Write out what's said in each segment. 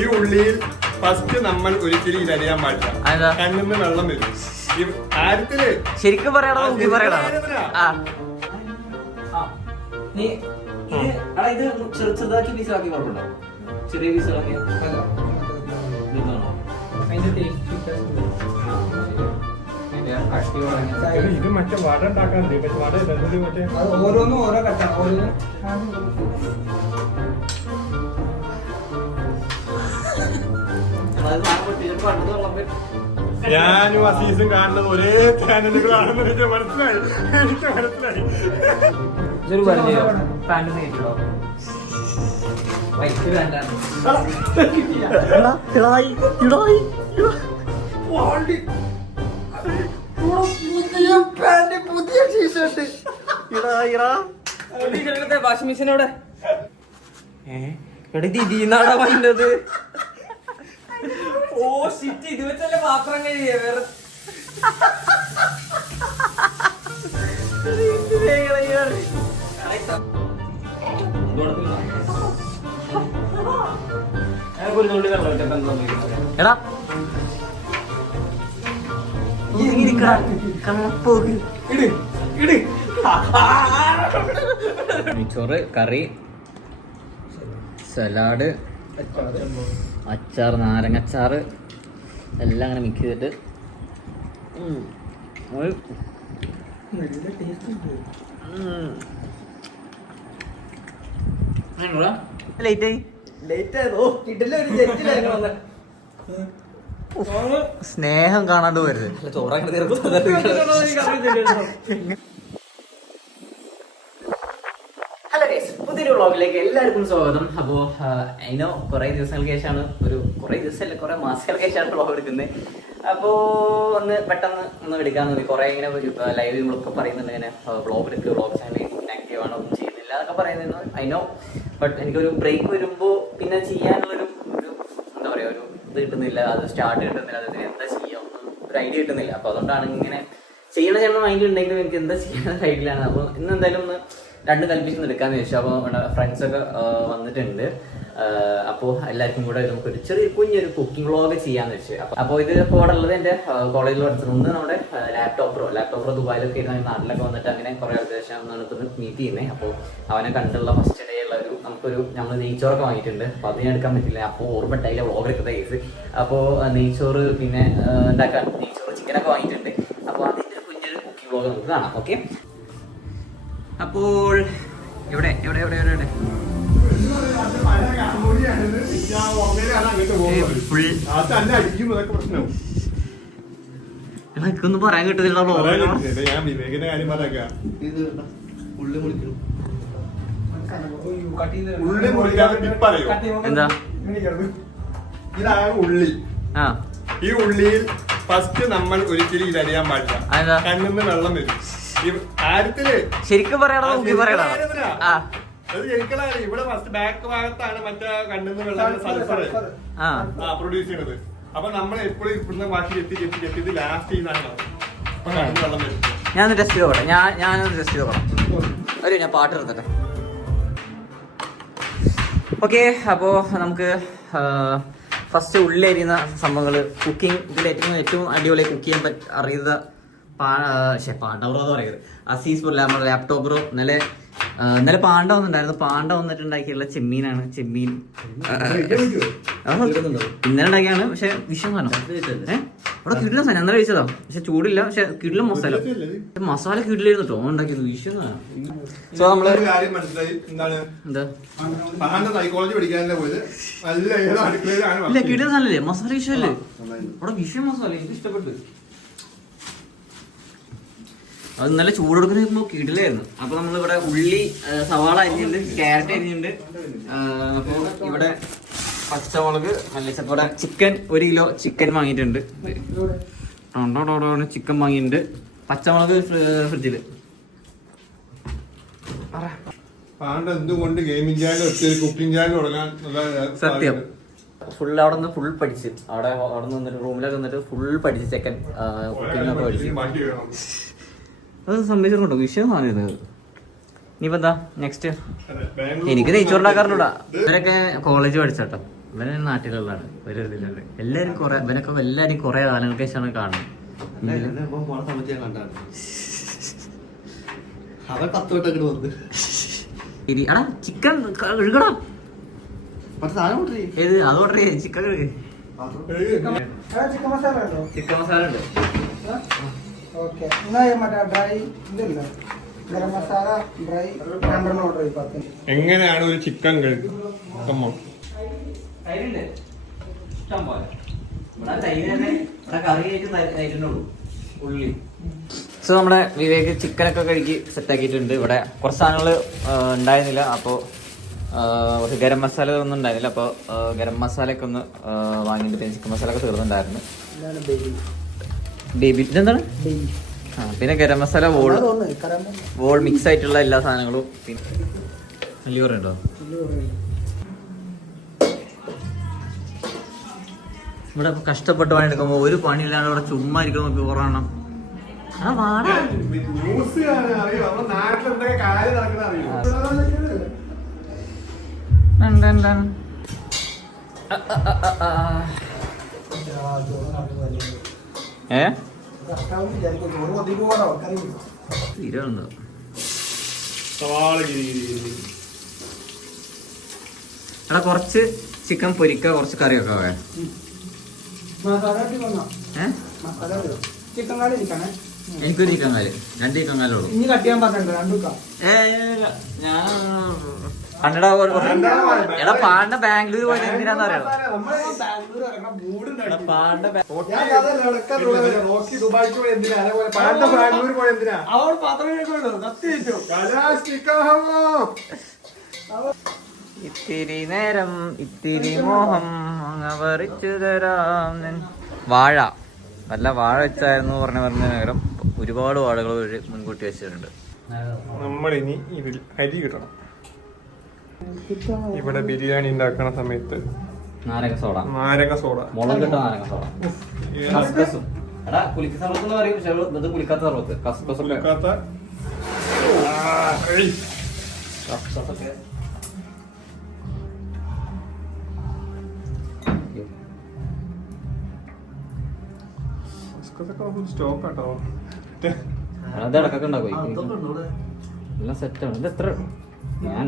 ഈ ഉള്ളിയിൽ ഫസ്റ്റ് നമ്മൾ ഒരിക്കലും ഇതറിയാൻ പാടില്ല. കണ്ണിന്ന് വെള്ളം വരും. കാര്യത്തില് ശരിക്കും പറയണോ ഇത് ചെറുതാക്കി പീസാക്കി കുഴപ്പമുണ്ടോ? ചെറിയ പീസുകളൊക്കെ ഇത് മറ്റേ വട ഉണ്ടാക്കാറുണ്ട്. വട മറ്റേ ഓരോന്നും ഓരോ കട്ട ഓരോ ഞാനും അസീസും കാണുന്നത് ഒരേ ചാനലുകളാണെന്ന് എനിക്ക് മനസ്സിലായി. ഇതൊരു വലിയ പാൻറ് കേട്ടോ വൈറ്റ് പാൻറ്റാണ്. പുതിയ ടീഷർട്ട് വാഷിംഗ് മെഷീനോടെ ഇതിന്നാടാ വന്നത്. ഓ ഷിറ്റ്, ഇത് വെച്ചല്ലേ പാത്രം കഴിയേ വേറെ. എടാ ചോറ്, കറി, സലാഡ്, അച്ചാർ, നാരങ്ങച്ചാറ് എല്ലാം അങ്ങനെ മിക്സ് ചെയ്തിട്ട് സ്നേഹം കാണാണ്ട് വരുന്നത് ചോറങ്ങനെ. ഹലോ ഗൈസ്, പുതിയൊരു വ്ളോഗിലേക്ക് എല്ലാവർക്കും സ്വാഗതം. അപ്പോൾ അതിനോ കുറേ ദിവസങ്ങൾക്ക് ശേഷമാണ്, കുറേ ദിവസമല്ല കുറേ മാസങ്ങൾക്ക് ശേഷമാണ് വ്ളോഗ് എടുക്കുന്നത്. അപ്പോൾ ഒന്ന് പെട്ടെന്ന് ഒന്ന് എടുക്കാമെന്ന് തോന്നി. കുറേ ഇങ്ങനെ ലൈവ് നമ്മളൊക്കെ പറയുന്നുണ്ട്, ഇങ്ങനെ വ്ളോഗ് എടുക്കുക, വ്ളോഗ് ചാനൽ ആക്റ്റീവ് ആണ്, ഒന്നും ചെയ്യുന്നില്ല എന്നൊക്കെ പറയുന്നു. അതിനോ ബട്ട് എനിക്കൊരു ബ്രേക്ക് വരുമ്പോൾ പിന്നെ ചെയ്യാനുള്ളൊരു എന്താ പറയുക, ഒരു ഇത് കിട്ടുന്നില്ല, അത് സ്റ്റാർട്ട് കിട്ടുന്നില്ല, അതിന് എന്താ ചെയ്യാം ഒരു ഐഡിയ കിട്ടുന്നില്ല. അപ്പോൾ അതുകൊണ്ടാണ് ഇങ്ങനെ ചെയ്യണ മൈൻഡിൽ ഉണ്ടെങ്കിലും എനിക്ക് എന്താ ചെയ്യാനുള്ള ഐഡിയയിലാണ്. അപ്പോൾ ഇന്ന് എന്തായാലും ഒന്ന് രണ്ട് കൽപ്പിച്ച് എടുക്കാന്ന് ചോദിച്ചു. അപ്പോൾ ഫ്രണ്ട്സൊക്കെ വന്നിട്ടുണ്ട്. അപ്പോൾ എല്ലാവർക്കും കൂടെ നമുക്കൊരു കുഞ്ഞൊരു കുക്കിംഗ് വ്ളോഗ് ചെയ്യാന്ന് വെച്ചു. അപ്പോൾ ഇത് ഇപ്പോൾ അവിടെ ഉള്ളത് എൻ്റെ കോളേജിൽ പഠിച്ചത്. ഒന്ന് നമ്മുടെ ലാപ്ടോപ്പറോ ദുബായിലൊക്കെ ഇരുന്ന് നാട്ടിലൊക്കെ വന്നിട്ട് അങ്ങനെ കുറേ ആൾക്കാർ നമുക്ക് മീറ്റ് ചെയ്യുന്നത്. അപ്പോൾ അവനെ കണ്ടുള്ള ഫസ്റ്റ് ഡേ ഉള്ള നമ്മൾ നെയ്ച്ചോറൊക്കെ വാങ്ങിയിട്ടുണ്ട്. അപ്പോൾ അത് ഞാൻ എടുക്കാൻ പറ്റില്ല. അപ്പോൾ ഓർമ്മ ഉണ്ടായില്ല വ്ളോഗ് എടുക്കുന്ന കേസ്. അപ്പോൾ നെയ്ച്ചോറ് പിന്നെ ഉണ്ടാക്കാൻ നെയ്ച്ചോറ് ചിക്കനൊക്കെ വാങ്ങിയിട്ടുണ്ട്. അപ്പോൾ അതിൻ്റെ ഒരു കുഞ്ഞൊരു കുക്കിംഗ് വ്ളോഗ് നമുക്ക് കാണാം. ഓക്കെ, അപ്പോൾ എവിടെ എനിക്കൊന്നും പറയാൻ കിട്ടുന്നില്ല. എന്താ ഇതാണ് ഉള്ളി. ഈ ഉള്ളിയിൽ ഫസ്റ്റ് നമ്മൾ ഒരിക്കലും ഇതറിയാൻ പാടില്ല. കണ്ണിന്ന് വെള്ളം വരും. കാര്യത്തില് ശരിക്കും പറയണോ ഇവിടെ ഫസ്റ്റ് ബാക്ക് ഭാഗത്താണ് മറ്റേ കണ്ണിന്ന് വെള്ളം സൾഫർ പ്രൊഡ്യൂസ് ചെയ്യണത്. അപ്പൊ നമ്മൾ എപ്പോഴും ഇവിടുന്ന് വാഷി ചെത്തി ലാസ്റ്റ് ചെയ്യുന്നതാണ് വെള്ളം വരും. ഞാനൊന്ന് ടെസ്റ്റ് ചെയ്തോട്ടെ. ഞാനൊന്ന് ടെസ്റ്റ് ചെയ്തോളാം. ഞാൻ പാട്ട് എടുത്തട്ടെ. ഓക്കെ, അപ്പോൾ നമുക്ക് ഫസ്റ്റ് ഉള്ളി അരിയുന്ന സംഭവങ്ങൾ കുക്കിംഗ് ഇതിൽ ഏറ്റവും അടിപൊളി കുക്ക് ചെയ്യാൻ അറിയുന്ന പാണ്ഡവറോ എന്ന് പറയുന്നത് അസീസ് പോലെ നമ്മുടെ ലാപ്ടോപ്പറോ. ഇന്നലെ പാണ്ഡ വന്നിട്ടുണ്ടായിരുന്നു. പാണ്ഡ വന്നിട്ടുണ്ടാക്കിയുള്ള ചെമ്മീനാണ്. ചെമ്മീൻ ഇന്നലെ ഉണ്ടാക്കിയാണ്. പക്ഷെ വിഷം സാധനം അവിടെ കിടിലം സാധനം ഇന്നലെ കഴിച്ചതാ. പക്ഷെ ചൂടില്ല. പക്ഷെ കിടിലം മസാല കിടിലായിരുന്നു കേട്ടോ ഉണ്ടാക്കിയത്. വിഷം സാധനം. സോ നമ്മള് ഇല്ല കിടിലം സാധനല്ലേ, മസാല വിഷയല്ലേ അവിടെ. വിഷം മസാല എനിക്ക് ഇഷ്ടപ്പെട്ടു. അത് നല്ല ചൂടെടുക്കുന്ന കിടിലായിരുന്നു. അപ്പൊ നമ്മളിവിടെ ഉള്ളി, സവാള അരിഞ്ഞിട്ടുണ്ട്, ക്യാരറ്റ് അരിഞ്ഞിട്ടുണ്ട്. അപ്പൊ ഇവിടെ പച്ചമുളക്, മല്ലിച്ചപ്പോടെ ചിക്കൻ 1 കിലോ ചിക്കൻ വാങ്ങിയിട്ടുണ്ട്. ചിക്കൻ വാങ്ങിയിട്ടുണ്ട്. പച്ചമുളക് ഫ്രിഡ്ജില്. സത്യം ഫുൾ അവിടെ നിന്ന് ഫുൾ പഠിച്ച് അവിടെ നിന്നിട്ട് റൂമിലൊക്കെ വന്നിട്ട് ഫുൾ പഠിച്ച് ചെക്കൻ കുക്കിംഗ് ഒക്കെ പഠിച്ചു. അത് സംഭവിച്ചിട്ടുണ്ടോ വിഷയം സാധനം. ഇനിയിപ്പോ എന്താ നെക്സ്റ്റ്? എനിക്ക് നെയ്ച്ചോറുണ്ടാക്കാറുണ്ടാ. ഇവരൊക്കെ കോളേജ് പഠിച്ചോട്ടോ. ഇവനെ നാട്ടിലുള്ളതാണ് ഒരു ഇതിലുള്ളത്. എല്ലാരും കൊറേ ഇവനൊക്കെ എല്ലാരും കൊറേ കാലങ്ങൾക്ക് ശേഷമാണ് കാണുന്നത്. പോണ സമയത്ത് ഞാൻ കണ്ടാണ് അവൻ 10 വട്ടം അങ്ങോട്ട് വന്ന് എടാ ചിക്കൻ കഴുകടാ. മറ്റേ സാധനം ഓർഡർ ചെയ്യും. ഏത് അത് ഓർഡർ ചെയ്യേ? ചിക്കൻ കഴുകി. ചിക്കൻ മസാല ഉണ്ടോ? ചിക്കൻ മസാല ഉണ്ട്. ഓക്കെ എന്നാ മറ്റേ ഡ്രൈ ഇതില്ല ഗരം മസാല ഡ്രൈ 2 ഓർഡർ ചെയ്യും 10. എങ്ങനെയാണ് ഒരു ചിക്കൻ കഴുകി? തൈരുണ്ട് ഇഷ്ടം പോലെ. ഇവിടെ തൈര് തന്നെ ഇവിടെ കറി ആയിട്ട് തൈരുന്നുള്ളൂ, ഉള്ളി. സോ നമ്മുടെ വിവേക് ചിക്കനൊക്കെ കഴുകി സെറ്റാക്കിയിട്ടുണ്ട്. ഇവിടെ കുറച്ച് സാധനങ്ങൾ ഉണ്ടായിരുന്നില്ല, അപ്പോൾ കുറച്ച് ഗരം മസാല ഒന്നും ഉണ്ടായിരുന്നില്ല. അപ്പോൾ ഗരം മസാലയൊക്കെ ഒന്ന് വാങ്ങിയിട്ട് ചിക്കൻ മസാല ഒക്കെ തീർന്നുണ്ടായിരുന്നു. ബേബി ഇതെന്താണ്? ആ പിന്നെ ഗരം മസാല വോൾ മിക്സ് ആയിട്ടുള്ള എല്ലാ സാധനങ്ങളും. പിന്നെ ലിവർ ഉണ്ടോ? ഇവിടെ കഷ്ടപ്പെട്ട് പണി എടുക്കുമ്പോ ഒരു പണിയില്ലാണ്ട് ഇവിടെ ചുമ്മാ ഇരിക്കാൻ നോക്കി കുറവണം. ന്യൂസ് അറിയോ? നമ്മുടെ നാട്ടിൽ എന്തൊക്കെ കാര്യം നടക്കുന്ന അറിയോ? തീരുണ്ടോ? എടാ കുറച്ച് ചിക്കൻ പൊരിക്ക, കുറച്ച് കറിയൊക്കെ വേ. ചിക്കൻ കാലി ഇരിക്കണേ. എനിക്കൊരു ചിക്കൻ കാല്, 2 ചിക്കൻ കാലുള്ളൂ. ഇനി കട്ട് ചെയ്യാൻ പറഞ്ഞിട്ടുണ്ട് 2. എടാ പാണ്ട ബാംഗ്ലൂർ പോയത് എന്തിനാന്ന് അറിയാം? റോക്കി ദുബായിക്ക് പോയി എന്തിനാ? അതേപോലെ പാണ്ട ബാംഗ്ലൂർ പോയി എന്തിനാ? അവൾ പാത്രം കത്തിച്ചു. ഇത്തിരി നേരം ഇത്തിരി മോഹം പറിച്ചു തരാം. വാഴ നല്ല വാഴ വെച്ചായിരുന്നു പറഞ്ഞ നേരം ഒരുപാട് വാഴകൾ മുൻകൂട്ടി വെച്ചിട്ടുണ്ട്. നമ്മളിനി ഇതിൽ അരി കിട്ടണം. ഇവിടെ ബിരിയാണി ഉണ്ടാക്കണ സമയത്ത് നാരങ്ങ സോഡ മുളകിട്ട നാരങ്ങ സോഡ, കസ്കസും. എടാ കുലിക്ക സർവത്ത് എന്ന് പറയും, പക്ഷെ ഇത് കുലിക്കാത്ത സർവത്ത്. കസ്കസൊക്കെ സ്റ്റോക്ക് ആട്ടോ. അത് ഇടക്കൊക്കെ ഉണ്ടാവും. എല്ലാം സെറ്റാണ്. ഇത് എത്ര ഞാൻ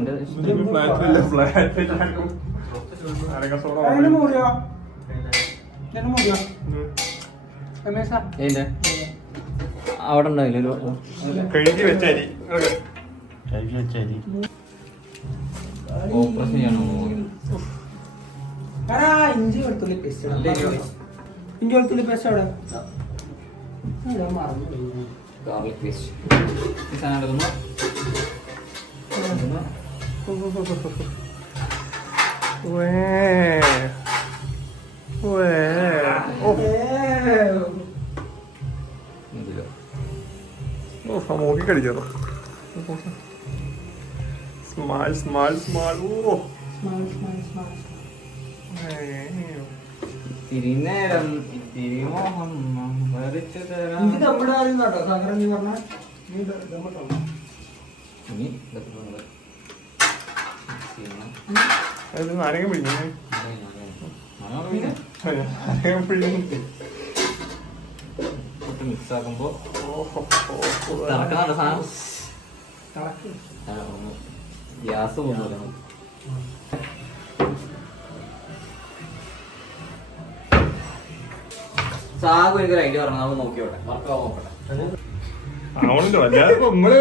അവിടെ ഉണ്ടാവില്ല. കഴുകി വെച്ച അരി ഓപ്പറേഷൻ ചെയ്യണോ? ഇഞ്ചി വെളുത്തുള്ളി പേസ്റ്റ് ഇഞ്ചി വെളുത്തുള്ളി പേസ്റ്റ് അവിടെ ഗാർലിക് പേസ്റ്റ് ഈ സാധനം എടുക്കുന്നു. മൂക്കി കടിച്ചോ? Small small small. ഓ ഇത്തിരി നേരം ഇത്തിരി മോഹം പറിച്ചു തരാം. നാരങ്ങ പിഴിഞ്ഞു. നാരങ്ങ പിഴിഞ്ഞു മിക്സ് ആക്കുമ്പോ തിളക്കുന്നുണ്ട് സാധനം. ഗ്യാസ് പോകുന്നില്ല. സാഗു എനിക്കൊരു ഐഡിയ പറഞ്ഞു, നമ്മൾ നോക്കിയോട്ടെ, വർക്കാവും നോക്കട്ടെ. ആവണല്ലോ, അല്ലാതെ നമ്മള്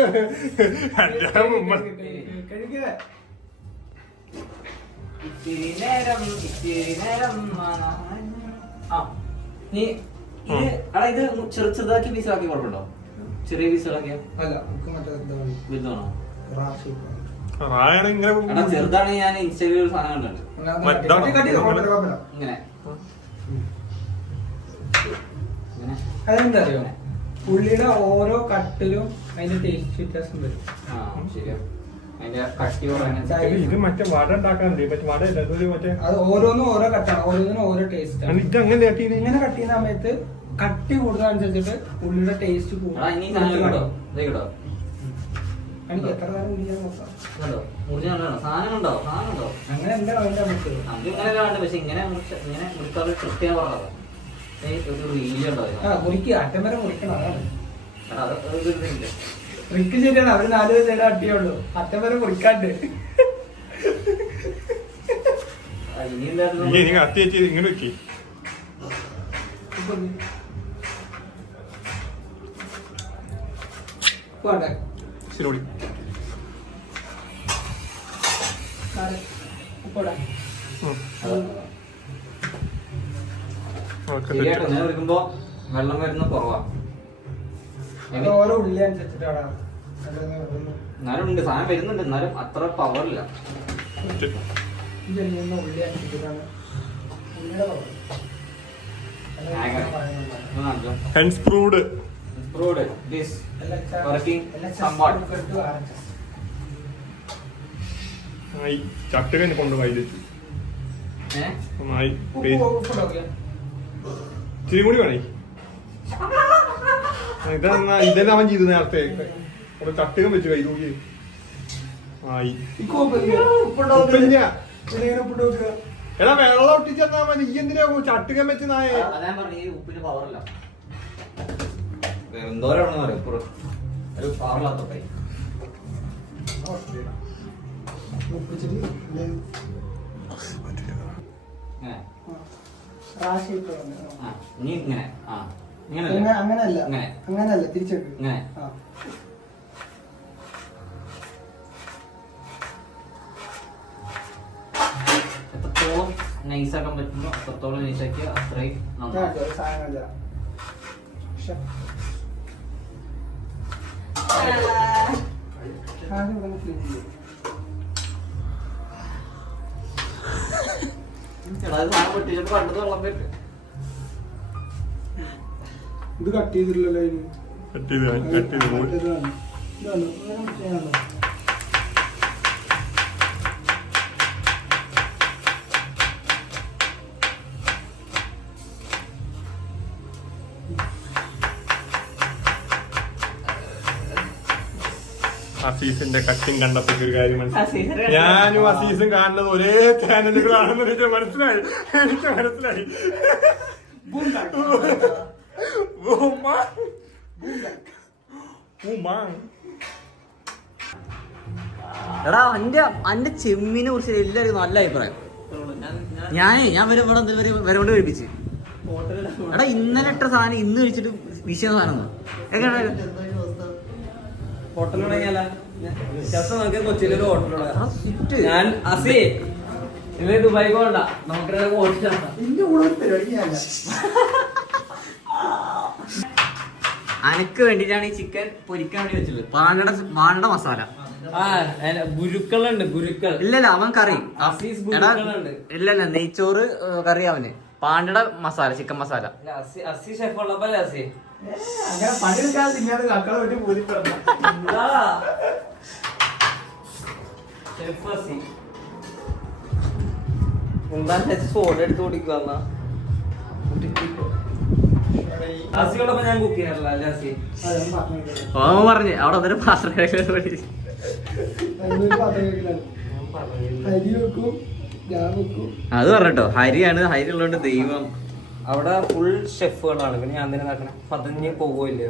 ഇത്തിരി നേരം ഇത്തിരി നേരം. ആ നീ ഇത് ചെറുതാക്കി പീസാക്കി കുഴപ്പമുണ്ടോ? ചെറിയ പീസുകളാക്കിയ വലുതാണോ? ചെറുതാണ്. ഞാൻ ഇൻസ്റ്റയിൽ ഒരു സാധനം കണ്ടിട്ടുണ്ട് ഇങ്ങനെ. അതെന്താ അറിയോ, പുള്ളിയുടെ ഓരോ കട്ടിലും അതിന്റെ ടേസ്റ്റ് വ്യത്യാസം വരും. ആ ശരിയാ. അതിന്റെ കട്ടി ഇത് മറ്റേ വട ഉണ്ടാക്കാനുണ്ട്. മറ്റേ വട മറ്റേ അത് ഓരോന്നും ഓരോ കട്ടാണ്, ഓരോന്നിനും ഓരോ ടേസ്റ്റ് ആണ്. ഇത് അങ്ങനെ ഇങ്ങനെ കട്ട് ചെയ്യുന്ന സമയത്ത് കട്ടി കൂടുതലനുസരിച്ചിട്ട് പുള്ളിയുടെ ടേസ്റ്റ് കൂടും. എനിക്ക് എത്ര നേരം കുടിക്കാൻ നോക്കാം. കണ്ടോ മുറിഞ്ഞാണോ സാധനം ഉണ്ടോ അങ്ങനെ എന്താ വേണ്ട നമുക്ക്? നമുക്ക് ഇങ്ങനെ വേണ്ട പക്ഷെ ഇങ്ങനെ മുറിക്കാറ് കൃത്യം പറഞ്ഞത് ഒരു റീല് ഉണ്ടോ മുറിക്കുക, അറ്റം വരെ മുറിക്കണം. അതാണ് അത് ട്രിക്ക് ശരിയാണ്. അവര് 4 സൈഡ് അട്ടിയുള്ളൂ, അറ്റം വരെ മുറിക്കാണ്ട്. ഇനി നിങ്ങൾ അത്തി വെച്ച് ഇങ്ങനെ വെക്കി പോട്ടെ. ശരി ഓടി പോടാ. ശരിയായിട്ട് ഇങ്ങനെ എടുക്കുമ്പോ വെള്ളം വരുന്ന കുറവാ. അത് ഓരോ ഉള്ളി അനുസരിച്ചിട്ടാണ്. എന്നാലും ഉണ്ട് സാധനം വരുന്നുണ്ട്, എന്നാലും അത്ര പവറില്ല. ഉള്ളി അനുസരിച്ചിട്ടാണ് ഉള്ളിയുടെ പവർ. ഹെൻസ്പ്രൂഡ് ചട്ടകൻ കൊണ്ട് വൈദ്യുതി നന്നായി ഇച്ചിരി കൂടി വേണേ. ഇതെല്ലാം അവൻ ചെയ്തു നേരത്തെ ചട്ടകം വെച്ച് കൈ നോക്കി ആയി. എടാ വെള്ളം ഒട്ടിച്ചെന്നാ മതി. ഈ എന്തിനാ ചട്ടകം വെച്ച് നായ? ഉപ്പിന് പവറില്ല, എന്തോരാണെന്ന് പറയും ഒരു പവറില്ലാത്ത കൈ. ഇനി ഇങ്ങനെ അങ്ങനല്ല, അങ്ങനല്ല, തിരിച്ചെടുക്കും. ഇങ്ങനെ എത്രത്തോളം നൈസാക്കാൻ പറ്റുമോ അത്രത്തോളം നൈസാക്കി അത്രയും നന്നായി. ഇത് കട്ട് ചെയ്തില്ലല്ലോ. അസീസിന്റെ കട്ടിങ് കണ്ടപ്പോ ഒരു കാര്യം മനസ്സിലായി. ഞാനും അസീസും കാണുന്നത് ഒരേ ചാനലുകളാണെന്ന് എനിക്ക് മനസ്സിലായി. എടാ അന്റെ ചെമ്മിനെ കുറിച്ച് എല്ലാവർക്കും നല്ല അഭിപ്രായം. ഞാൻ വരകൊണ്ട് കഴിപ്പിച്ച്. എടാ ഇന്നലെ ഇട്ട സാധനം ഇന്ന് കഴിച്ചിട്ട് വിഷയം സാധനം ഹോട്ടൽ കൊച്ചിയിലൊരു ഹോട്ടലുള്ള ഞാൻ അസി ഇവര് ദുബായി പോകണ്ട നമുക്ക് അനക്ക് വേണ്ടിട്ടാണ് ഈ ചിക്കൻ പൊരിക്കാൻ വേണ്ടി വെച്ചത്. പാണ്ടയുടെ മസാല ഗുരുക്കളുണ്ട്, ഗുരുക്കൾ. ഇല്ലല്ല അവൻ കറി. ഇല്ലല്ല നെയ്ച്ചോറ് കറി അവന്. പാണ്ടയുടെ മസാല, ചിക്കൻ മസാല. അസി ഷെഫ് ഉള്ളപ്പോ അസി അങ്ങനെ പണിയെടുക്കാതെ തിന്നാതെ മക്കളെ വേണ്ടി ബോധ്യപ്പെടണം. ഫോൺ എടുത്ത് ഓടിക്കുക. അസിയോടൊപ്പം ഞാൻ കുക്ക് ചെയ്യാറില്ല അല്ലേ അസി? ഓ പറഞ്ഞു അവിടെ അതൊരു പാത്രം അരി വെക്കും, ഞാൻ വെക്കും. അത് പറഞ്ഞോ ഹരിയാണ്. ഹരി ഉള്ളതുകൊണ്ട് ദൈവം. അവിടെ ഫുൾ ഷെഫുകളാണ്. പിന്നെ ഞാൻ തന്നെ നടക്കണം, പതിഞ്ഞ് പോവില്ല.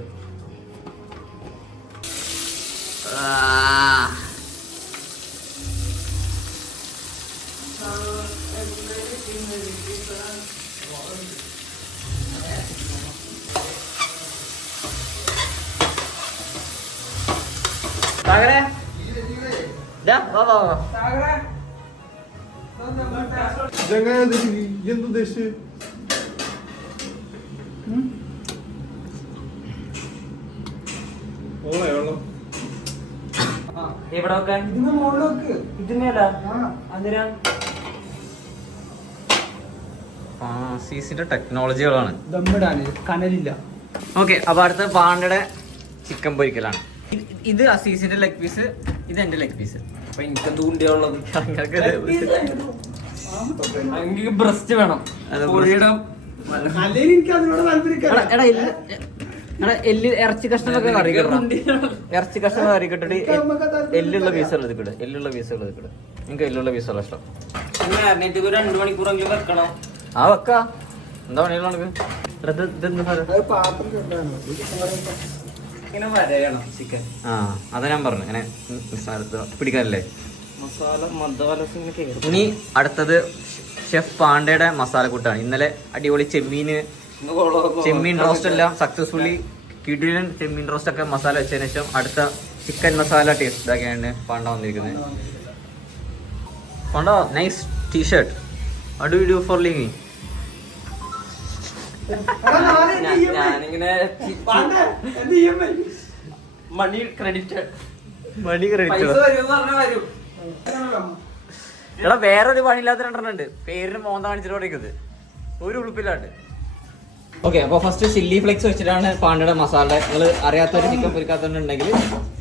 എന്തുദ്ദേശിച്ച് വെള്ളം എവിടെ വെക്കാൻ? ഇതിന് മുകളിൽ വെക്ക്. ഇതിനല്ല അതിനാ സീസിന്റെ ടെക്നോളജികളാണ്. ദമ്മിടാന് കനലില്ല. ഓക്കെ, അപ്പൊ അടുത്ത പാണ്ടയുടെ ചിക്കൻ പൊരിക്കലാണ്. ഇത് അസീസിന്റെ ലെഗ് പീസ്, ഇത് എന്റെ ലെഗ് പീസ്. അപ്പൊ എനിക്കെന്ത് കുണ്ടിയാണുള്ളത്? എനിക്ക് ബ്രസ്റ്റ് വേണം. കോഴിയുടെ അല്ലെങ്കിൽ എനിക്ക് അതിനോട് താല്പര്യം. എടാ ഇറച്ചി കഷ്ണമൊക്കെ കറി കിട്ടണം. ഇറച്ചി കഷ്ണം കറി കിട്ടിട്ട് എല്ലുള്ള പീസുകൾ ഇതിക്കിട്. എല്ലുള്ള പീസുകൾ ഇതിക്കിട്. എനിക്ക് എല്ലുള്ള പീസുകൾ ഇഷ്ടം. 2 മണിക്കൂറെങ്കിലും വെക്കണം. ആ വെക്കാ. എന്താ പണിയുള്ള നമുക്ക്? പാത്രം ചൂടാണ്. ഇങ്ങനെ വരയണം ചിക്കൻ. ആ അതാ ഞാൻ പറഞ്ഞു ഇങ്ങനെ പിടിക്കാനല്ലേ. ഇനി അടുത്തത് ഷെഫ് പാണ്ഡയുടെ മസാല കൂട്ടാണ്. ഇന്നലെ അടിപൊളി ചെമ്മീൻ റോസ്റ്റ് എല്ലാം സക്സസ്ഫുള്ളി കിടിലൻ ചെമ്മീൻ റോസ്റ്റ് ഒക്കെ മസാല വെച്ചതിന് ശേഷം അടുത്ത ചിക്കൻ മസാല ടേസ്റ്റ് ഇതാക്കിയാണ് പാണ്ഡ വന്നിരിക്കുന്നത്. പാണ്ഡ nice T shirt. What do you do for living? ഞാനിങ്ങനെ മണി ക്രെഡിറ്റ് പൈസ വരും പറഞ്ഞാൽ വരും. എടാ വേറൊരു പണിയില്ലാത്ത 2 ഉണ്ട്. പേരിന് മോന്ത കാണിച്ചിട്ട് പഠിക്കുന്നത് ഒരു ഉളുപ്പില്ലാണ്ട്. ഓക്കെ, അപ്പൊ ഫസ്റ്റ് ചില്ലി ഫ്ലേക്സ് വെച്ചിട്ടാണ് പാണ്ടയുടെ മസാല. നിങ്ങൾ അറിയാത്തൊരു ചിക്കൻ പൊരിക്കാത്തവരുണ്ടെങ്കിൽ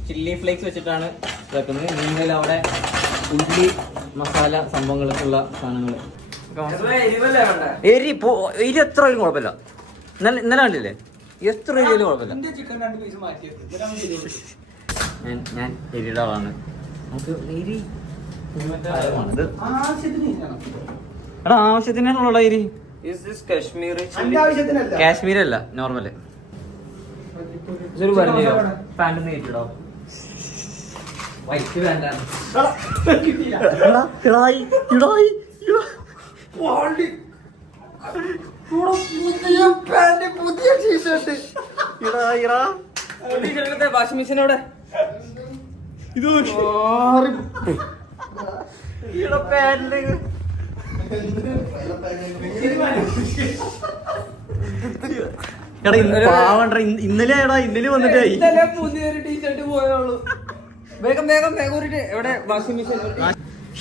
ചില്ലി ഫ്ലേക്സ് വെച്ചിട്ടാണ് വെക്കുന്നത്. നിങ്ങൾ അവിടെ ഉള്ളി മസാല സംഭവങ്ങൾക്കുള്ള സാധനങ്ങൾ എരി എത്ര ആയാലും കുഴപ്പമില്ല. ഇന്നലെ കണ്ടില്ലേ എത്ര എരിയാലും കുഴപ്പമില്ല. ഞാൻ എരിയുടെ ആളാണ്. നമുക്ക് എരി എടാ ആവശ്യത്തിനുള്ള എരി. കാശ്മീർ അല്ല, നോർമല്. പാൻറ് കയറ്റിടോ. വൈറ്റ് വേണ്ടാണ്. പുതിയ ടീഷർട്ട് വാഷിംഗ് മെഷീനോടെ ഇന്നലെ വന്നിട്ടേ പുതിയൊരു ടീഷർട്ട് പോയുള്ളൂ. വേഗം വേഗം വേഗം ഒരു എവിടെ വാഷിംഗ് മെഷീൻ.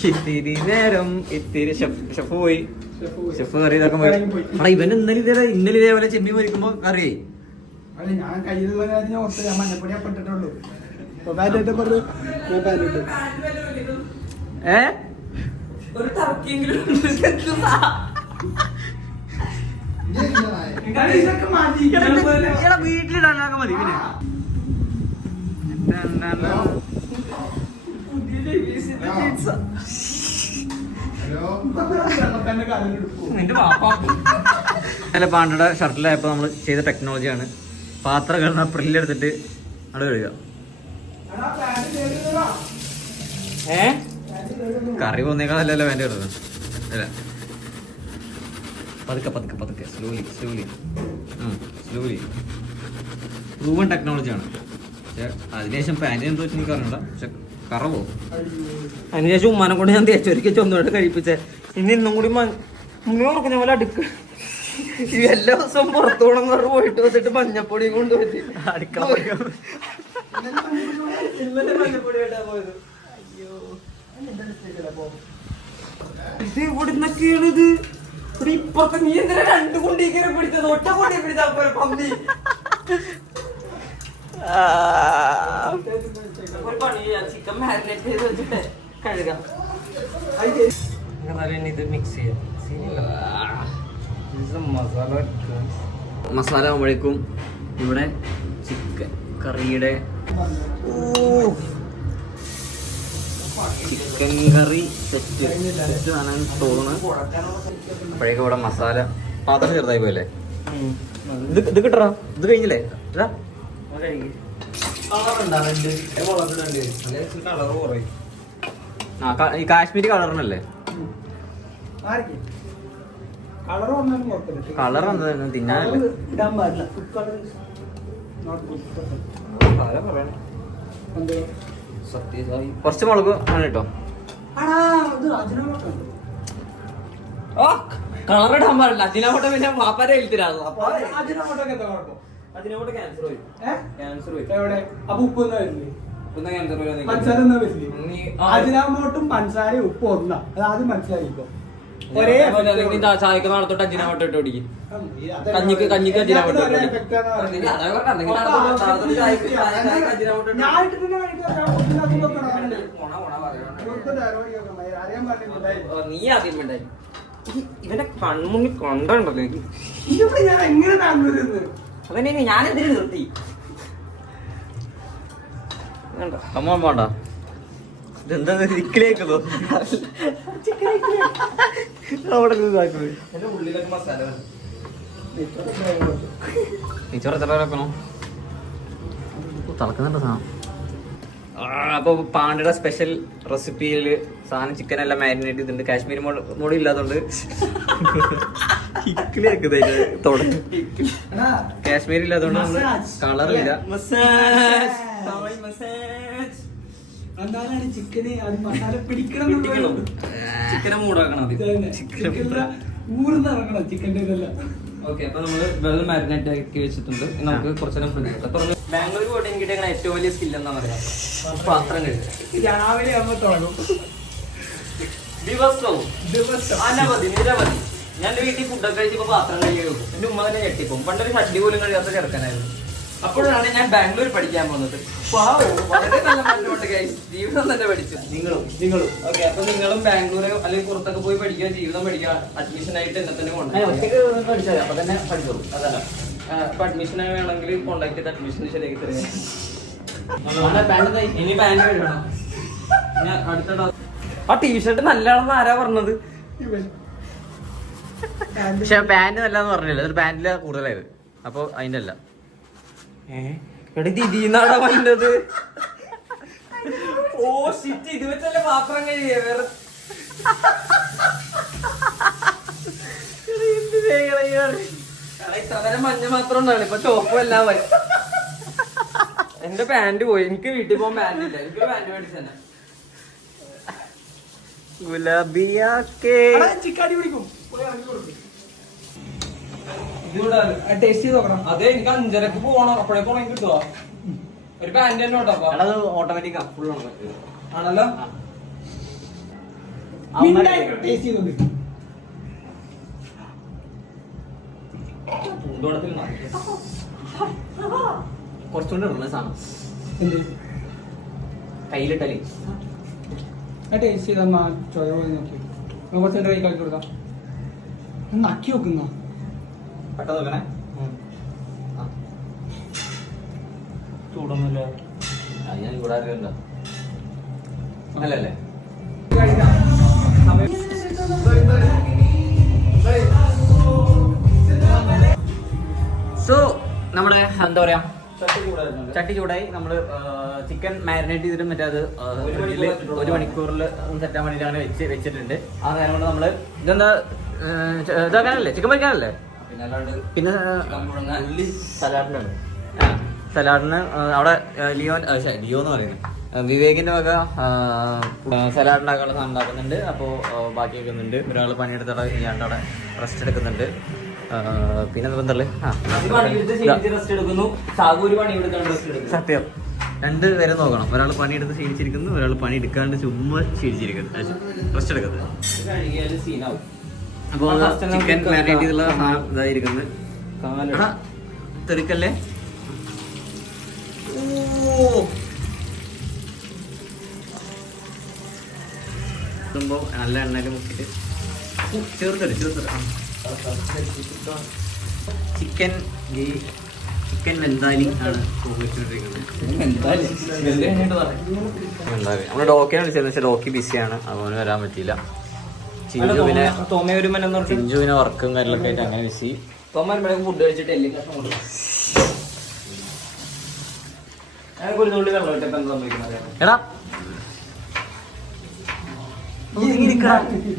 ഇത്തിരി നേരം ഇത്തിരി ഷെഫ് പോയി. ഷെഫ് കറി ഇവൻ ഇന്നലെ ഇതേപോലെ ചെമ്മീൻ പൊരിക്കുമ്പോ അറിയേ. ഞാൻ കയ്യിലുള്ള കാര്യം ഓർത്ത് ഞാൻ മഞ്ഞപ്പൊടി അപ്പെട്ടിട്ടുള്ളൂ. ഒരു ടർക്കിയെങ്കിലും വീട്ടിലിടാനൊക്കെ മതി. പിന്നെ അല്ല പാണ്ടയുടെ ഷർട്ടിലായപ്പോ നമ്മള് ചെയ്ത ടെക്നോളജിയാണ്. പാത്രം കിടന്ന പ്രില്ലെടുത്തിട്ട് അവിടെ കഴുകുക. കറി പോന്നേക്കാളല്ലോ വേണ്ടി കിടക്കുന്നത് അല്ല. പതുക്കെ പതുക്കെ പതുക്കെ സ്ലോലി സ്ലോലി സ്ലോലി. പ്രൂവൺ ടെക്നോളജിയാണ്. പക്ഷെ അതിനുശേഷം പാൻറ് എന്തോ വെച്ചാൽ എനിക്ക് അറിഞ്ഞൂടാ. പക്ഷെ കറവോ അതിനുശേഷം ഉമ്മാനെ കൊണ്ട് ഞാൻ തേച്ചൊരിക്കൽ ചൊന്നോട്ട് കഴിപ്പിച്ചേ. ഇനി ഇന്നും കൂടി ഉമ്മ ഓർക്കുന്ന പോലെ അടുക്ക എല്ലാ ദിവസവും പുറത്തു പോകണം എന്ന് പറഞ്ഞ് പോയിട്ട് വന്നിട്ട് മഞ്ഞപ്പൊടിയും കൊണ്ട് പറ്റി അടുക്കള ഇന്നലെ മഞ്ഞപ്പൊടിയായിട്ടാ പോയത്. ഇത് ഇവിടുന്നൊക്കെയാണിത്. ഇപ്പുറത്തെ നീ എന്തിനാ 2 കുണ്ടി കയറി പിടിച്ചത്? ഒറ്റ കുണ്ടി പിടിച്ചാൽ പോലെ പന്തി. ചിക്കൻ മാരിനേറ്റ് ചെയ്ത് വെച്ചിട്ട് കഴുകാം. ഇത് മിക്സ് ചെയ്യാം. മസാല ആകുമ്പോഴേക്കും ഇവിടെ ചിക്കൻ കറിയുടെ ചിക്കൻ കറി സെറ്റ് ആണെന്ന് തോന്നുന്നു. അപ്പോഴേക്കും ഇവിടെ മസാല പാത്രം ചെറുതായി പോയല്ലേ. ഇത് കിട്ടറാ. ഇത് കഴിഞ്ഞില്ലേ? ഈ കാശ്മീരി കളറിനല്ലേ? കളർ വന്നത് തിന്നാനല്ലേ? കുറച്ച് മുളക് ആണ് കേട്ടോ. കളർ ഇടാൻ പാടില്ല. അജിനോമോട്ടോ പിന്നെ വാപ്പാരെ എഴുത്തിരാതു. അപ്പൊ അജിനോമോട്ടോക്ക് എന്താ കുഴപ്പം? അജിനോമോട്ടോ ക്യാൻസർ വരും. ക്യാൻസർ വരും. എവിടെ? അപ്പൊ ഉപ്പ് ഒന്നും വരില്ലേ? ക്യാൻസർ പഞ്ചസാര ഒന്നും വരില്ലേ? അജിനോമോട്ടും പഞ്ചസാരയും ഉപ്പ് ഒന്നാ. അത് ആദ്യം മനസ്സിലായിക്കോ. ഒരേ ചായക്ക് നാളത്തോട്ട് അജിനോമോട്ടോ ഇട്ട് ഓടിക്കും. കഞ്ഞിക്ക് അജിനോമോട്ടോ നീ ആദ്യം വേണ്ടായി. ഇവന്റെ കൺമുന്നിൽ കൊണ്ടുണ്ടല്ലോ. ഞാൻ എങ്ങനെ താങ്കൾ അതന്നെ ഞാനെന്തിനു നിർത്തി അമ്മ വേണ്ട ഇതെന്താ ദിക്കിലേക്കോ അവിടെ ഉള്ളിലൊക്കെ മസാല ടീച്ചർ എത്ര വെക്കണോ തിളക്കുന്നുണ്ട് സാധനം. അപ്പൊ പാണ്ടിയുടെ സ്പെഷ്യൽ റെസിപ്പിയില് സാധനം ചിക്കൻ എല്ലാം മാരിനേറ്റ് ചെയ്തിട്ടുണ്ട്. കാശ്മീരി മുളക് ഇല്ലാത്തതുകൊണ്ട് തുടങ്ങി. കാശ്മീരി ഇല്ലാത്തതുകൊണ്ട് കളറില്ല. ചിക്കന് അത് മസാല പിടിക്കണം ചിക്കനെ മൂടാക്കണം. ഊർന്നിറങ്ങണം ചിക്കൻ്റെ ഇതെല്ലാം. ഓക്കെ, അപ്പൊ നമ്മള് വെള്ളം മാരിനേറ്റ് ആക്കി വെച്ചിട്ടുണ്ട്. നമുക്ക് കുറച്ചേരം ഫ്രിഡ്ജ്. ബാംഗ്ലൂർ പോയിട്ട് എനിക്ക് കിട്ടിയ ഏറ്റവും വലിയ സ്കിൽ എന്താ പറയാ, പാത്രം കഴുകുക. രാവിലെ ആകുമ്പോ തുടങ്ങും ദിവസവും അനവധി നിരവധി. ഞാൻ വീട്ടിൽ ഫുഡൊക്കെ കഴിച്ചപ്പോ പാത്രം കഴുകി വെക്കും. എന്റെ ഉമ്മ തന്നെ ഞെട്ടിപ്പോവും. പണ്ടൊരു ഷഡ്ഡി പോലും കഴിയാത്ത ചെറുക്കനായിരുന്നു. അപ്പോഴാണ് ഞാൻ ബാംഗ്ലൂർ പഠിക്കാൻ പോകുന്നത്. വളരെ നല്ല മാറ്റമുണ്ട് ഗൈസ്. ജീവിതം തന്നെ പഠിച്ചു. നിങ്ങളും ഓക്കെ. അപ്പൊ നിങ്ങളും ബാംഗ്ലൂർ അല്ലെങ്കിൽ പുറത്തൊക്കെ പോയി പഠിക്കുക, ജീവിതം പഠിക്കുക. അഡ്മിഷൻ ആയിട്ട് എന്നെ തന്നെ കൊണ്ടുപോയി പഠിച്ചാൽ അപ്പൊ തന്നെ പഠിച്ചോളൂ. അതല്ല, അപ്പൊ അഡ്മിഷൻ വേണമെങ്കിൽ കോണ്ടാക്ട് ചെയ്ത് അഡ്മിഷൻ ശരിയാക്കി തരുക. ഇനി ബാൻഡ് വേണം. ഞാൻ അടുത്ത ആ ടീഷർട്ട് നല്ലതാണെന്ന് ആരാ പറഞ്ഞത്? പക്ഷെ പാന്റ് നല്ലതെന്ന് പറഞ്ഞില്ല, ഒരു പാന്റില് കൂടുതലായത്. അപ്പൊ അതിന്റെ അല്ല. ഇതിന്നാടാ വന്നത്. ഓ ഷിറ്റ്, ഇത് വെച്ചല്ലേ പാത്രം കഴിയേ? വേറെ ഇത്ര മഞ്ഞ മാത്രം ഉണ്ടാണ്. ഇപ്പൊ ചോപ്പും എല്ലാം വരും. എന്റെ പാന്റ് പോയി. എനിക്ക് വീട്ടിൽ പോകാൻ പാന്റ് ഇല്ല. എനിക്ക് പാന്റ് മേടിച്ചു തന്നെ. ചിക്കാടി പിടിക്കും. ടേസ്റ്റ് ചെയ്ത് നോക്കണം. അതെ, എനിക്ക് 5:30 പോകണം. അപ്പോഴേ പോകണം. കിട്ടുവോ? ഒരു പാന്റ് തന്നെ ഉണ്ടോ? അത് ഓട്ടോമാറ്റിക് ഫുൾ ആണല്ലോ. ടേസ്റ്റ് ചെയ്തോണ്ട് കുറച്ചുകൊണ്ട് ഇടുന്ന സാധനം എന്ത് കയ്യിലിട്ടല്ലേ. ടേസ്റ്റ് ചെയ്താ ചോര പോയി നോക്കി. കുറച്ച് എന്റെ കൈ കളി കൊടുത്താ നക്കി നോക്കുന്ന പെട്ടെന്ന് നോക്കണേ. ചൂടൊന്നുമില്ല. ഞാൻ കൂടാറുണ്ടോ അല്ലല്ലേ? സോ നമ്മുടെ എന്താ പറയാ, ചട്ടി ചൂടായി. നമ്മള് ചിക്കൻ മാരിനേറ്റ് ചെയ്തിട്ട് മറ്റേ അത് ഫ്രിഡ്ജിൽ 1 മണിക്കൂറിൽ സെറ്റാൻ വേണ്ടിയിട്ട് അങ്ങനെ വെച്ചിട്ടുണ്ട്. ആ നേരം കൊണ്ട് നമ്മള് ഇതെന്താ ഇതാക്കാനല്ലേ, ചിക്കൻ പൊരിക്കാനല്ലേ? പിന്നെ സലാഡിനാണ്. സലാഡിന് അവിടെ ലിയോ എന്ന് പറയുന്നത് വിവേകിന്റെ വക സലാഡ് ഉണ്ടാക്കാനുള്ള സാധനം ഉണ്ടാക്കുന്നുണ്ട്. അപ്പോൾ ബാക്കി വെക്കുന്നുണ്ട്. ഒരാൾ പണിയെടുത്തവിടെ ഇയാളുടെ അവിടെ റെസ്റ്റ് എടുക്കുന്നുണ്ട്. പിന്നെ എന്തല്ലേ സത്യം 2 പേരെ നോക്കണം. ഒരാൾ പണിയെടുത്ത് ക്ഷീണിച്ചിരിക്കുന്നു, ഒരാൾ പണി എടുക്കാണ്ട് ചുമ്മാ ക്ഷീണിച്ചിരിക്കുന്നു, റെസ്റ്റ് എടുക്കുന്നത്. അപ്പോൾ ചിക്കൻ മാരിനേറ്റ് ചെയ്തുള്ള സാധനം ഇതായിരിക്കുന്നത്. തെറിക്കല്ലേ? നല്ല എണ്ണയിൽ മുക്കിട്ട് ചേർത്തത് ചിക്കൻ വെന്താലി ആണ് നമ്മള് ഡോക്കിനെ വിളിച്ചത്. പക്ഷെ ഡോക്കി ബിസിയാണ്, അതുപോലെ വരാൻ പറ്റിയില്ല. ചിഞ്ചുവിനെ വർക്കും കാര്യങ്ങളൊക്കെ ആയിട്ട് അങ്ങനെ ബിസി. ഫുഡ് കഴിച്ചിട്ട് ഒരു തുള്ളി വെള്ളം ഇട്ടപ്പോ എന്താ സംഭവിക്കുന്നത്? എടാ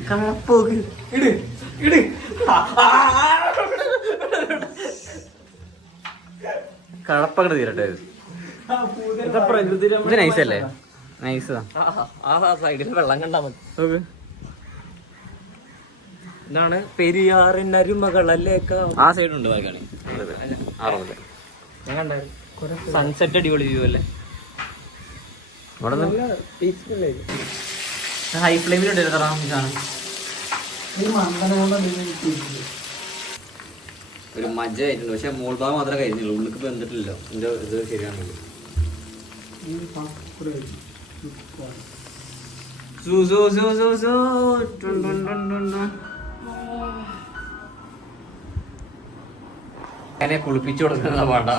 കള്ളപ്പോക്ക് കഴപ്പങ്ങട് തീരട്ടെ. ഇത് നൈസല്ലേ? നൈസ്. ആ സൈഡിൽ വെള്ളം കണ്ടാ മതി. നോക്ക്, ഇതാണ് പെരിയാറിന്റെ അരുമകളല്ലേക്ക. ആ സൈഡുണ്ട് വായിക്കാണി. ഞാൻ കണ്ടായിരുന്നു. സൺസെറ്റ് അടിപൊളി വ്യൂ അല്ലേ? ഇവിടെ ഹൈ ഫ്ലെയിമിലുണ്ട് സാധനം. ഒരു മജ്ജ ആയിട്ടുണ്ട്. പക്ഷെ മോൾ ഭാഗം മാത്രമേ കഴിഞ്ഞുള്ളൂ, ഉള്ളിക്ക് വെന്തിട്ടില്ലല്ലോ. എന്റെ ഇത് ശരിയാണല്ലോ. അതിനെ കുളിപ്പിച്ചു കൊടുക്കുന്ന വേണ്ട.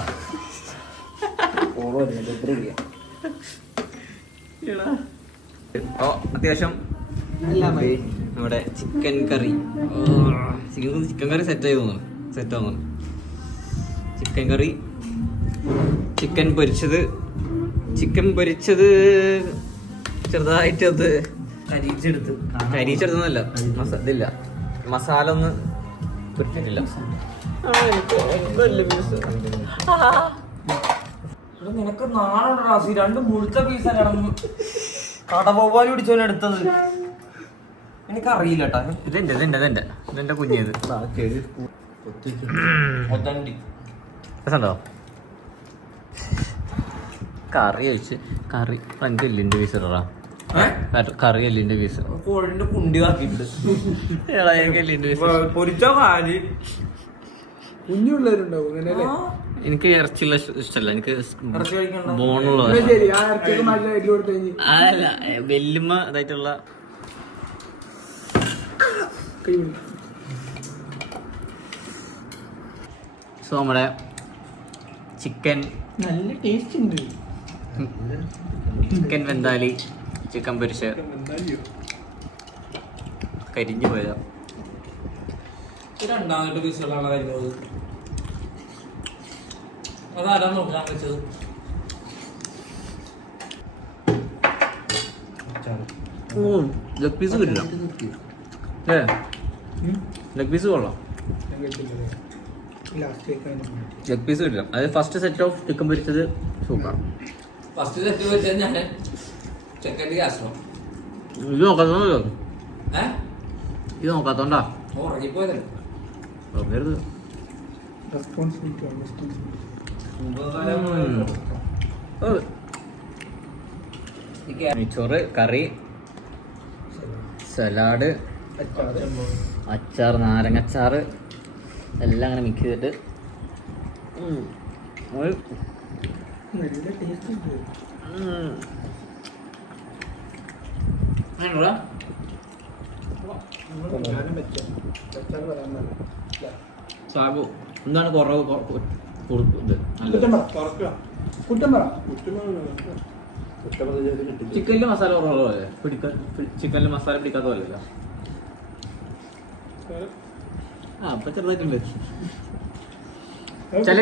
ഓ അത്യാവശ്യം നമ്മുടെ ചിക്കൻ കറി. ചിക്കൻ കറി സെറ്റ് ആയി തോന്നുന്നു. സെറ്റ് ആവുന്നു. ചിക്കൻ കറി, ചിക്കൻ പൊരിച്ചത് ചെറുതായിട്ട് അത് കരിച്ചെടുത്തല്ല. ഇതില്ല, മസാല ഒന്ന് പൊരിച്ചിട്ടില്ല. നിനക്ക് നാളുണ്ട് റാസി, 2 മുഴുത്ത പീസ കിടന്നു കടപോവാലും പിടിച്ചവനെടുത്തത്. എനിക്കറിയില്ല കേട്ടോ. ഇതെന്റെ കുഞ്ഞത് രസമുണ്ടോ? കറി കഴിച്ച് എനിക്ക് എല്ലിന്റെ പീസ് ഇടാ. കറി എല്ലിന്റെ പീസ് കോഴിന്റെ കുണ്ടി ആക്കിയിട്ടുണ്ട്. എല്ലിന്റെ പീസ് പൊരിച്ച കാല് കുഞ്ഞുള്ളവരുണ്ടാവും അങ്ങനെയല്ലേ? എനിക്ക് ഇറച്ചിയുള്ള ഇഷ്ടമല്ല. എനിക്ക് ഇറച്ചി കഴിക്കണ്ട. ബോണുള്ള ശരി, ആ ഇറച്ചിയൊക്കെ നല്ല എല്ല് കൊടുത്തു കഴിഞ്ഞ് അതല്ല വെല്ലുമ്മ ഇതായിട്ടുള്ള. സോ നമ്മുടെ ചിക്കൻ നല്ല ടേസ്റ്റ് ഉണ്ട്. ചിക്കൻ വെന്താലി, ചിക്കൻ പൊരിച്ച് കരിഞ്ഞു പോയതാ. 2 പീസുകളാണ് വരുന്നത്. അതാരാ നോക്കാൻ വെച്ചത്? ലെഗ് പീസ് കിട്ടില്ല. ലെഗ് പീസ് കൊള്ളാം. ലെഗ് പീസ് കിട്ടില്ല. അത് ഫസ്റ്റ് സെറ്റ് ഓഫ് ചിക്കൻ പൊരിച്ചത് സൂപ്പർ. ഫസ്റ്റ് സെറ്റ് വെച്ചാൽ ഞാൻ സെക്കൻഡ് ഗ്യാസ് ഇത് നോക്കാത്തോണ്ടോ? ഇത് നോക്കാത്തോണ്ടാ ഉറങ്ങിപ്പോയതല്ലേ. ചോറ്, കറി, സലാഡ്, അച്ചാർ, നാരങ്ങച്ചാറ് എല്ലാം അങ്ങനെ മിക്സ് ചെയ്തിട്ട് സാബു എന്താണ് കുറവ് ഇത് ചിക്കനിൽ മസാല കുറവല്ലേ? ചിക്കനിൽ മസാല പിടിക്കാത്ത പോലെ. അപ്പൊ ചെറുതായിട്ടുണ്ട്. ചില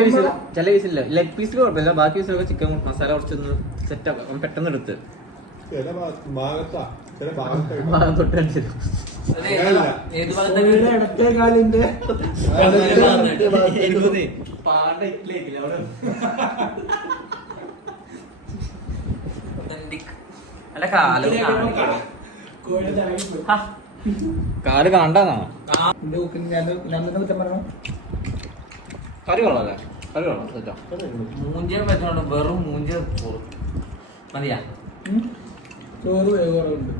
പീസില്ല. ലെഗ് പീസിൽ കുഴപ്പമില്ല. ബാക്കി പീസിലൊക്കെ ചിക്കൻ മസാല കുറച്ചൊന്ന് സെറ്റ് ആക്കാം. പെട്ടെന്ന് എടുത്ത് തൊട്ടടിച്ചു. ഏത് ഭാഗത്തെ അല്ല കാല് കാണണ്ടാന്നാ? കറി കൊള്ളാല്ലേ? കറി കൊള്ളാം. മൂഞ്ചിയം വെച്ചോണ്ട് വെറും മൂഞ്ചിയ മതിയാ. ചോറ് വേവുണ്ട്.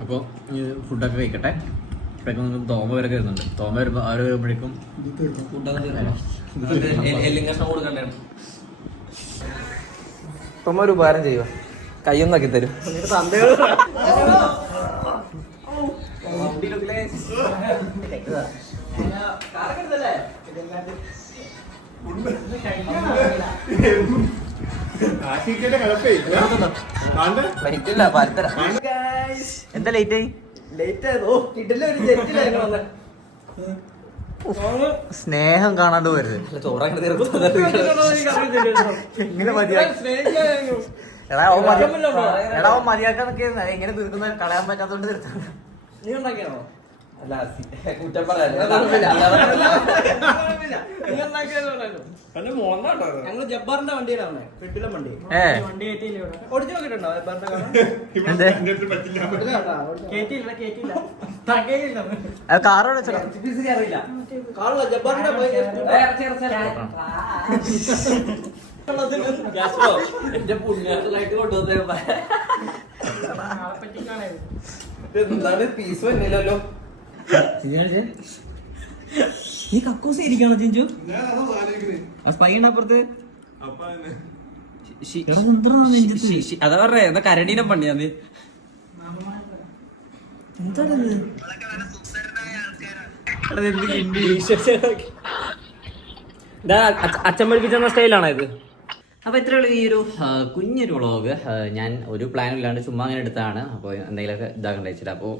അപ്പോൾ ഫുഡൊക്കെ കഴിക്കട്ടെ. ഇപ്പോഴേക്കും തോമ വരെ വരുന്നുണ്ട്. തോമ വരുമ്പോൾ അവർ വരുമ്പോഴേക്കും ഒരു ഉപകാരം ചെയ്യുക, കയ്യൊന്നാക്കി തരും. എന്താ ലേറ്റ് ആയി? സ്നേഹം കാണാണ്ട് പോരുത്. എങ്ങനെ എടാ അവൻ മതിയാക്കാൻ നിൽക്കുന്ന എങ്ങനെ തീർക്കുന്ന കളയാൻ പറ്റാത്തോണ്ട് തീർത്താണ്. നീ ഉണ്ടാക്കിയാണോ? കുറ്റം പറയാ. ഞങ്ങള് ജബ്ബാറിന്റെ വണ്ടിയിലാണ്, പെട്ടിലെ വണ്ടി. ഓടിച്ചു നോക്കിട്ടുണ്ടോ ജബ്ബാറിന്റെ കാറോടെ അറിയില്ല? കാറുള്ള ജബ്ബാറിന്റെ എന്റെ പുണ്യാളായിട്ട് കൊണ്ടുവന്നേ. എന്താണ് പീസ് വന്നില്ലല്ലോ? നീ കക്കൂസ് ഇരിക്കണോ ചിഞ്ചു? സ്പൈ ഉണ്ടപ്പുറത്ത്. അതാ പറഞ്ഞേ, എന്നാ കരടീനെ പണിയാന്ന്. എന്താണത്? അച്ഛൻ പഠിപ്പിച്ച സ്റ്റൈലാണോ ഇത്? അപ്പോൾ ഇത്രയുള്ള ഈ ഒരു കുഞ്ഞൊരു വ്ളോഗ് ഞാൻ ഒരു പ്ലാനും ഇല്ലാണ്ട് ചുമ്മാ അങ്ങനെ എടുത്തതാണ്. അപ്പോൾ എന്തെങ്കിലുമൊക്കെ ഇതാക്കണ്ട വെച്ചിട്ട്. അപ്പോൾ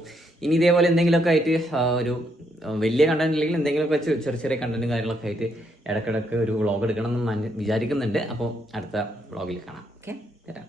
ഇനി ഇതേപോലെ എന്തെങ്കിലുമൊക്കെ ആയിട്ട് ഒരു വലിയ കണ്ടന്റ് ഇല്ലെങ്കിൽ എന്തെങ്കിലുമൊക്കെ ചെറിയ ചെറിയ കണ്ടന്റും കാര്യങ്ങളൊക്കെ ആയിട്ട് ഇടയ്ക്കിടയ്ക്ക് ഒരു വ്ളോഗ് എടുക്കണം എന്ന് വിചാരിക്കുന്നുണ്ട്. അപ്പോൾ അടുത്ത വ്ളോഗിൽ കാണാം. ഓക്കെ, തരാം.